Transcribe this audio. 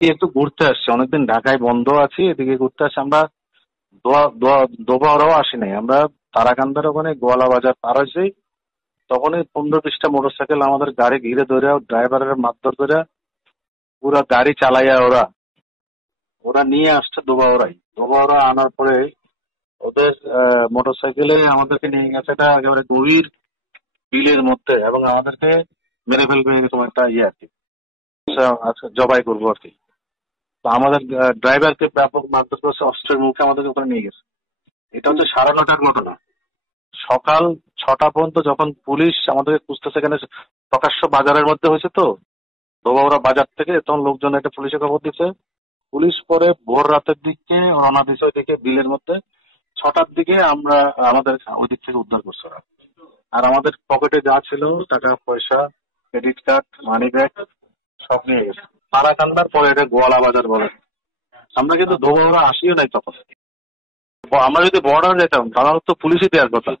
একটু ঘুরতে আসছি, অনেকদিন ঢাকায় বন্ধ আছি, এদিকে ঘুরতে আসছি আমরা। দোবাওরাও আসি নাই আমরা। তারাকান্দার ওখানে গোয়ালা বাজার পার হয়েছি, তখনই 15-20টা মোটরসাইকেল আমাদের গাড়ি ঘিরে ধরে, ড্রাইভারের মারধর করে পুরা গাড়ি চালাইয়া ওরা ওরা নিয়ে আসছে দোবাওরাই। দোবাওরা আনার পরে ওদের মোটরসাইকেলে আমাদেরকে নিয়ে গেছে এটা একেবারে গভীর বিলের মধ্যে, এবং আমাদেরকে মেরে ফেলবে এরকম একটা ইয়ে আর কি। আচ্ছা, জবাই করবো আর কি। তো আমাদের ড্রাইভারকে ব্যাপক মারধর করছে, অস্ত্রের মুখে আমাদেরকে ওখানে নিয়ে গেছে। এটা হচ্ছে 9:30টার ঘটনা। সকাল 6টা পর্যন্ত যখন পুলিশ আমাদেরকে খুঁজতেছে, এখানে প্রকাশ্য বাজারের মধ্যে হয়েছে তো, ধোবাউড়া বাজার থেকে, তখন লোকজন একটা পুলিশে খবর দিচ্ছে। পুলিশ পরে ভোর রাতের দিকে রওনা দিছে ওইদিকে বিলের মধ্যে। 6টার দিকে আমরা আমাদের ওই দিক থেকে উদ্ধার করছে ওরা। আর আমাদের পকেটে যা ছিল, টাকা পয়সা, ক্রেডিট কার্ড, মানি ব্যাগ, সব নিয়ে গেছে। তারাকান্দার পরে এটা গোয়ালা বাজার বলে। আমরা কিন্তু ধোবাউড়া আসিও নাই তখন। আমরা যদি বর্ডার যেতাম তাহলে তো পুলিশই দেওয়ার কথা।